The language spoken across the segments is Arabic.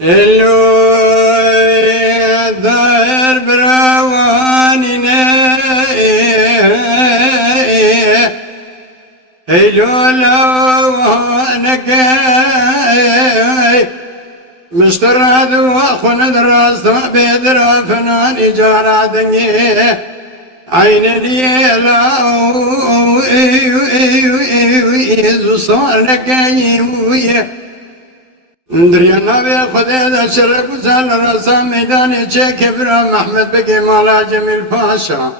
اللو دار براواننا اللو لوانك مشتراد واخونا دراس بيدرا فنان جارادني عين ليلا صار لك دريانا بي خديدا شرك وسال راسا ميدان شيك ابراهيم محمد بقي مالا جميل باشا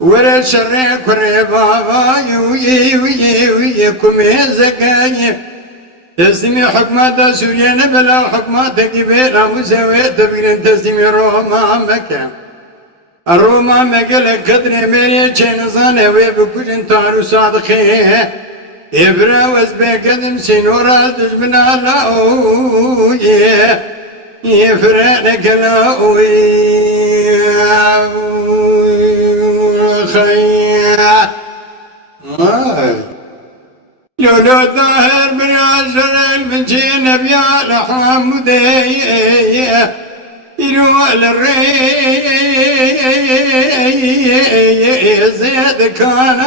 ورا شرك ورا بابا يوي كميزكاني تسمي حكمات سوريا بلا حكمات قبيله مسوي تبين تسمي روما مكه الروما مقل قدر ميري چنزان وي بكل تارو صادقه ابرا وزبقدم سنورا دجمنا لاو يفرنك لاو خيا لولو ظاهر من عشر المجين بيا لحمدي يروى زيد كان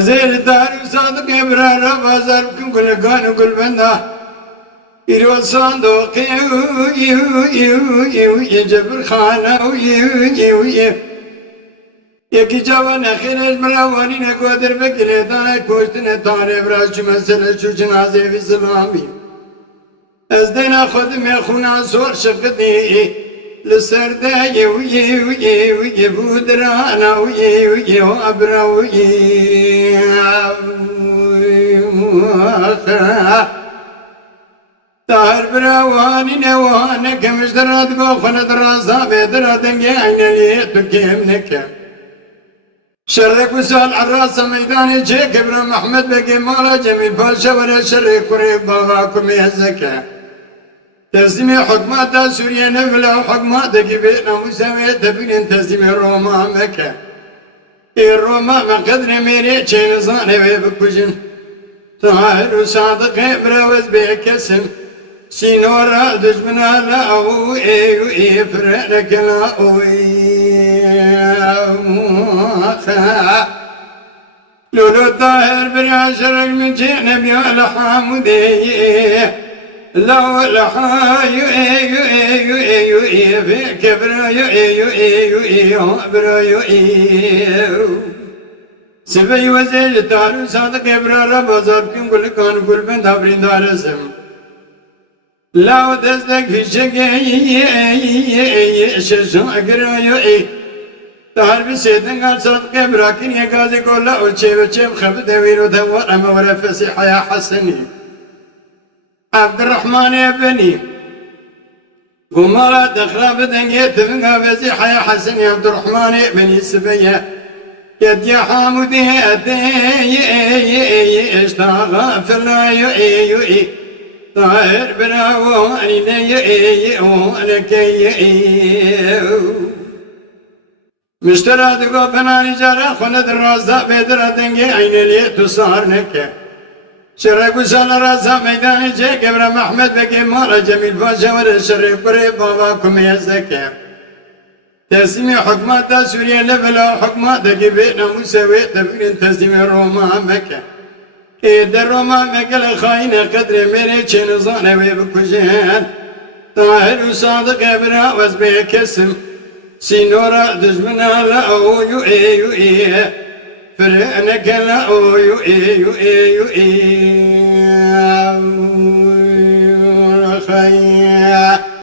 زيد دار صادق ابرار بازاركم كل كان كل بنا يروى صندوق جبر خانه يكي جوان خيرج مراواني نقدر بكلي دانا كوشتنا تاني براش مسألة شو جنازة في سلامي ازدنا خدمي خونا صور شقدني لسردا يوي بودرانا وي وابرا وي تار براواني نوانا كمش درات بوخنا دراسا بيدرا دنجي عين اللي تكيم نكيم شرك وسال عراس ميدان شيك ابراهيم محمد بقي مالا جميل باشا ولا شرك قريب باباكم يهزكا تسمي حكمات سوريا نفلا حكمات قبيلنا مساوية تبين تسمي روما مكة الروما ما قدر ميري چينزان بكوجن طاهر وصادق ابراوز بكسم سينورا دجمنا لاو فرنك لاو لولو الطاهر بن عشر من جينا بيا لحامدي لو لحايو في كبرايو برايو سبي وزيل تارو صادق ابرار بازاركم كل كان كل بن دابرين دارسم لاو دزدك في شقي ششو اقرايو تهر بسيدن قال صدق براكن يا غازي كولا وشي خبد ويرو دور اما ورا فسيح يا حسني عبد الرحمن يا بني وما دخل بدن يتفق فسيح يا حسن يا عبد الرحمن يا بني سبيه يد يا حامدي اشتاق فلا يؤي طاهر براواني وانا كي مشترى دقو فناني جارا خند الرازا بيدرا دنگي عين لي تصار نكا شرق وسال رازا ميداني جيك ابراهيم محمد بقي مالا جميل باشا ورا شرق قريب باباكم يزكا تسمي حكمات سوريا لبلا حكمات قبيلنا مساوي تبين تسمي روما مكة إذا روما مكة الخاينة قدر ميري چنزانة ويبكوشين طاهر وصادق ابراهيم وزبي كسم سينورا دجمنا لاو يؤي فرنك لاو يؤي خير